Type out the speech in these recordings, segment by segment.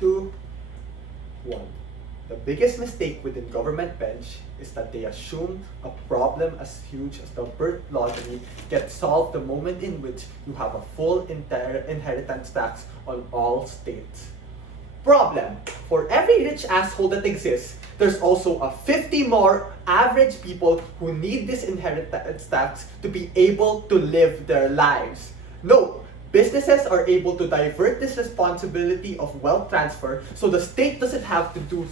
2, 1. The biggest mistake within government bench is that they assume a problem as huge as the birth lottery gets solved the moment in which you have a full inheritance tax on all states. Problem: for every rich asshole that exists, there's also a 50 more average people who need this inheritance tax to be able to live their lives. Note: businesses are able to divert this responsibility of wealth transfer so the state doesn't have to do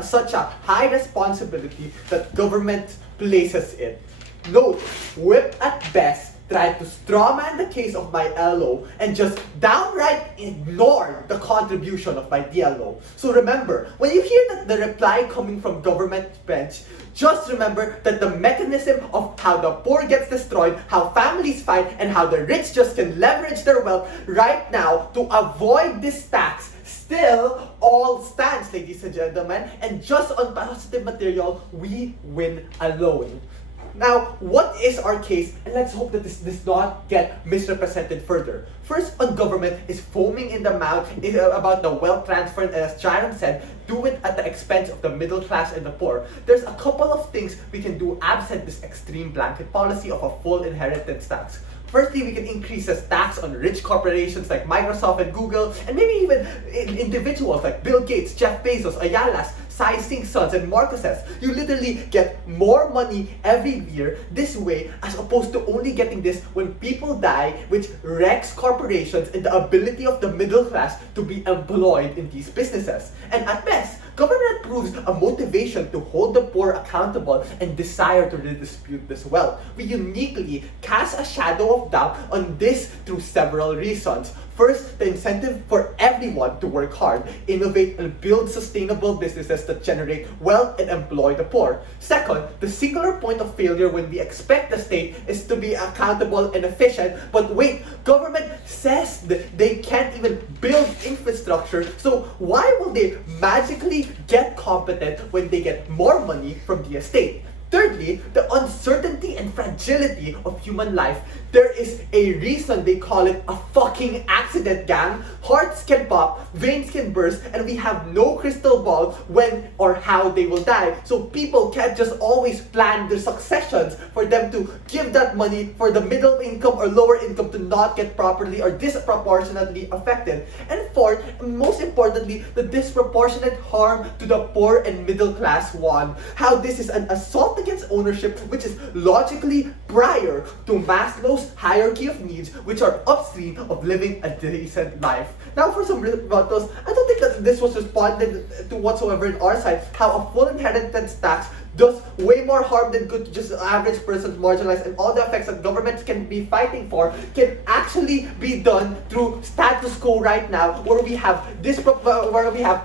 such a high responsibility that government places it. Note: Whip at best tried to strawman the case of my LO and just downright ignore the contribution of my DLO. So remember, when you hear that the reply coming from government bench, just remember that the mechanism of how the poor gets destroyed, how families fight, and how the rich just can leverage their wealth right now to avoid this tax still all stands, ladies and gentlemen, and just on positive material, we win alone. Now, what is our case? And let's hope that this does not get misrepresented further. First, on government is foaming in the mouth about the wealth transfer, and as Sharon said, do it at the expense of the middle class and the poor. There's a couple of things we can do absent this extreme blanket policy of a full inheritance tax. Firstly, we can increase the tax on rich corporations like Microsoft and Google, and maybe even individuals like Bill Gates, Jeff Bezos, Ayala's, Sai Singh Sons, and Marcus's. You literally get more money every year this way, as opposed to only getting this when people die, which wrecks corporations and the ability of the middle class to be employed in these businesses. And at best, government proves a motivation to hold the poor accountable and desire to redistribute this wealth. We uniquely cast a shadow of doubt on this through several reasons. First, the incentive for everyone to work hard, innovate, and build sustainable businesses that generate wealth and employ the poor. Second, the singular point of failure when we expect the state is to be accountable and efficient, but wait, government says that they can't even build infrastructure, so why will they magically get competent when they get more money from the estate? Thirdly, the uncertainty and fragility of human life. There is a reason they call it a fucking accident, gang. Hearts can pop, veins can burst, and we have no crystal ball when or how they will die. So people can't just always plan their successions for them to give that money for the middle income or lower income to not get properly or disproportionately affected. And fourth, and most importantly, the disproportionate harm to the poor and middle class one. How this is an assault against ownership, which is logically prior to Maslow's hierarchy of needs, which are upstream of living a decent life. Now, for some rebuttals, I don't think that this was responded to whatsoever in our side, how a full inheritance tax does way more harm than good to just average persons, marginalized, and all the effects that governments can be fighting for can actually be done through status quo right now, where we have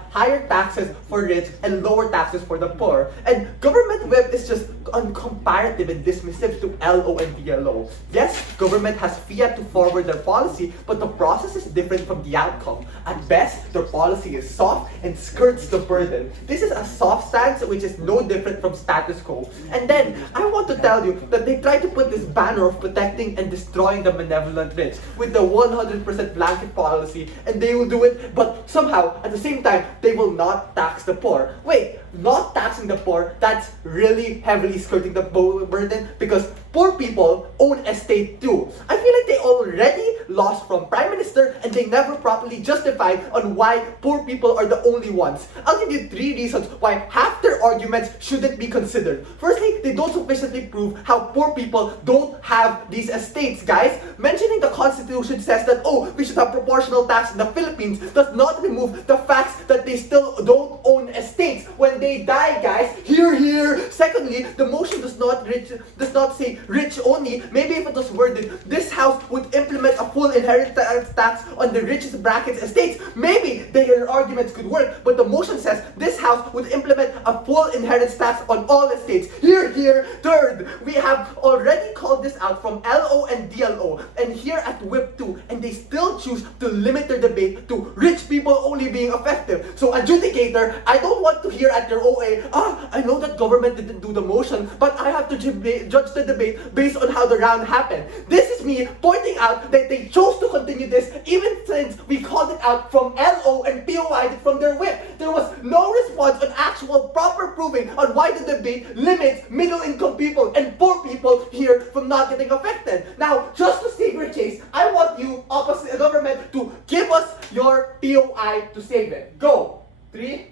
higher taxes for rich and lower taxes for the poor. And government whip is just uncomparative and dismissive to LO and DLO. Yes, government has fiat to forward their policy, but the process is different from the outcome. At best, their policy is soft and skirts the burden. This is a soft stance which is no different from status quo. And then, I want to tell you that they try to put this banner of protecting and destroying the benevolent rich with the 100% blanket policy, and they will do it, but somehow, at the same time, they will not tax the poor. Wait, not taxing the poor, that's really heavily skirting the burden, because poor people own estate too. I feel like they already lost from Prime Minister and they never properly justified on why poor people are the only ones. I'll give you 3 reasons why half their arguments shouldn't be considered. Firstly, they don't sufficiently prove how poor people don't have these estates, guys. Mentioning the Constitution says that, oh, we should have proportional tax in the Philippines does not remove the facts that they still don't own estates when they die, guys. Hear, hear. Secondly, the motion does not say rich only. Maybe if it was worded, this house would implement a full inheritance tax on the richest brackets estates, maybe their arguments could work, but the motion says this house would implement a full inheritance tax on all estates. Here, here. Third, we have already called this out from LO and DLO, and here at WHIP 2, and they still choose to limit their debate to rich people only being effective. So adjudicator, I don't want to hear here at your OA, I know that government didn't do the motion, but I have to judge the debate based on how the round happened. This is me pointing out that they chose to continue this even since we called it out from LO and POI'd it from their whip. There was no response on actual proper proving on why the debate limits middle-income people and poor people here from not getting affected. Now, just to save your case, I want you, opposite government, to give us your POI to save it. Go! 3,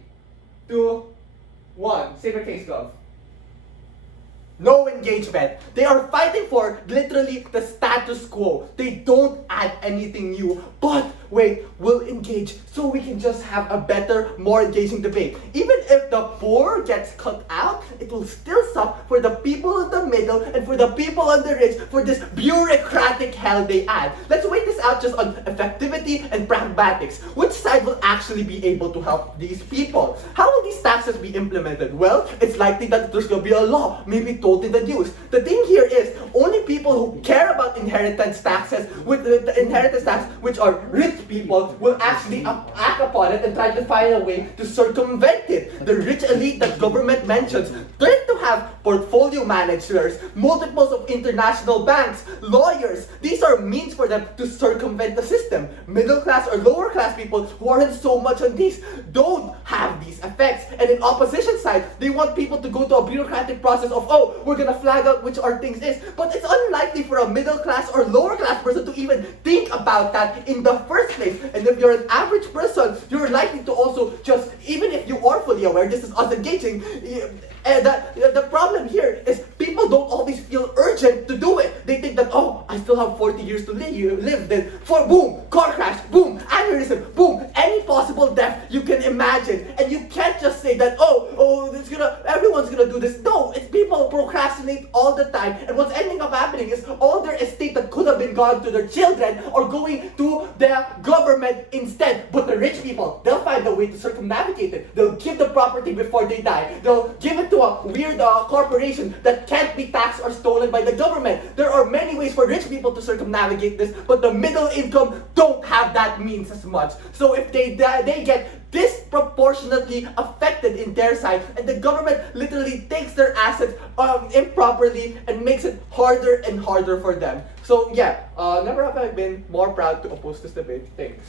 2, 1. Save your case, Gov. No engagement. They are fighting for literally the status quo. They don't add anything new. But wait, we'll engage so we can just have a better, more engaging debate. Even if the poor gets cut out, it will still suck for the people in the middle and for the people on the rich for this bureaucratic hell they add. Let's wait this out just on effectivity and pragmatics. Which side will actually be able to help these people? How will these taxes be implemented? Well, it's likely that there's going to be a law, maybe told in the news. The thing here is, only people who care about inheritance taxes, with the inheritance tax, which are rich people, will actually act upon it and try to find a way to circumvent it. The rich elite that government mentions tend to have portfolio managers, multiples of international banks, lawyers. These are means for them to circumvent the system. Middle class or lower class people who aren't so much on these don't have these effects. And in opposition side, they want people to go to a bureaucratic process of, we're gonna flag out which our things is. But it's unlikely for a middle class or lower class person to even think about that in the first place. And if you're an average person, you're likely to also just, even if you are fully aware, this is us engaging, the problem here is people don't always feel urgent to do it. They think that, I still have 40 years to live, then boom, car crash, boom, aneurysm, boom, any possible death you can imagine. And you can't just say that, everyone's gonna do this. No, it's people procrastinate all the time, and what's ending up happening is all their estate that could have been gone to their children are going to the government instead. But the rich people, they'll find a way to circumnavigate it. They'll give the property before they die. They'll give it to a weird corporation that can't be taxed or stolen by the government. There are many ways for rich people to circumnavigate this, but the middle income don't have that means as much. So if they get disproportionately affected in their side, and the government literally takes their assets improperly and makes it harder and harder for them. So yeah, never have I been more proud to oppose this debate. Thanks.